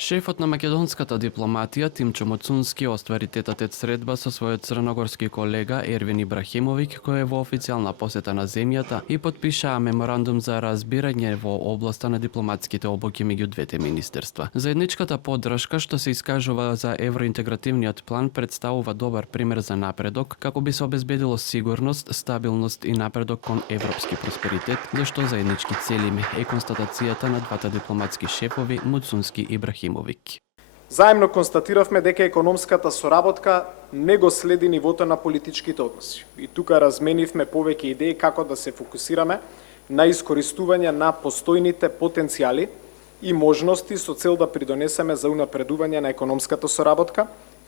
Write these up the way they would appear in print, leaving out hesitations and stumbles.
Шефот на македонската дипломатија Тимчо Муцунски оствари тет-а-тет средба со својот црногорски колега Ервин Ибрахимовиќ, кој е во официјална посета на земјата и потпишаа меморандум за разбирање во областа на дипломатските обуки меѓу двете министерства. Заедничката поддршка што се искажува за евроинтегративниот план представува добар пример за напредок како би се обезбедило сигурност, стабилност и напредок кон европски просперитет, зашто заеднички целиме е констатацијата на двата дипломатски шефови Муцунски и Ибрахимовиќ. Заемно констатиравме дека економската соработка не го следи нивото на политичките односи. И тука разменивме повеќе идеи како да се фокусираме на искористување на постојните потенцијали и можности со цел да придонесеме за унапредување на економската соработка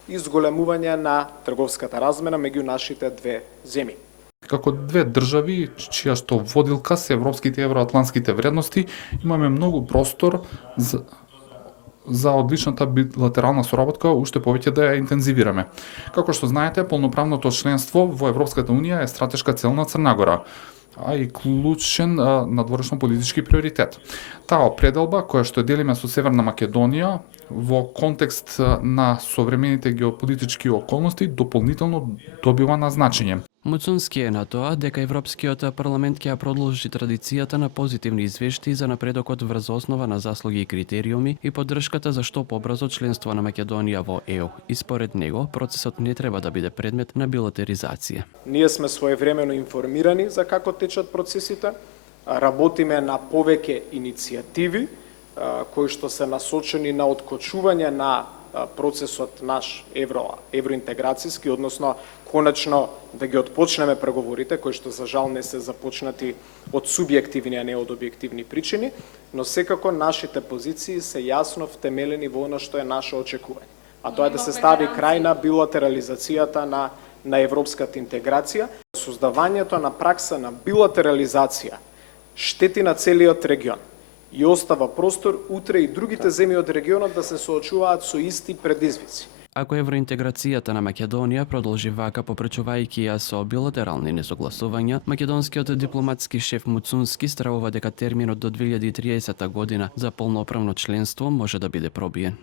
и зголемување на трговската размена меѓу нашите две земји. Како две држави, чија што водилка се европските и евроатлантските вредности, имаме многу простор за одличната билатерална соработка уште повеќе да ја интензивираме. Како што знаете, полноправното членство во Европската унија е стратешка цел на Црна Гора, а и клучен надворешно политички приоритет. Таа определба, која што делиме со Северна Македонија, во контекст на современите геополитички околности, дополнително добива на значење. Муцунски е на тоа дека Европскиот парламент ќе ја продолжи традицијата на позитивни извештаи за напредокот врз основа на заслуги и критериуми и поддршката за што побрзо членство на Македонија во ЕУ. И според него, процесот не треба да биде предмет на билатеризација. Ние сме своевремено информирани за како течат процесите, работиме на повеќе иницијативи кои што се насочени на откочување на процесот наш евроинтеграцијски, односно конечно да ги отпочнеме преговорите, кои што за жал не се започнати од субјективни, а не од објективни причини, но секако нашите позиции се јасно втемелени во она што е наше очекување. А тоа е да се стави крај на билатерализацијата на европската интеграција. Создавањето на пракса на билатерализација штети на целиот регион и остава простор утре и другите земји од регионот да се соочуваат со исти предизвици. Ако евроинтеграцијата на Македонија продолжи вака попречувајќи ја со билатерални несогласувања, македонскиот дипломатски шеф Муцунски стравува дека терминот до 2030 година за полноправно членство може да биде пробиен.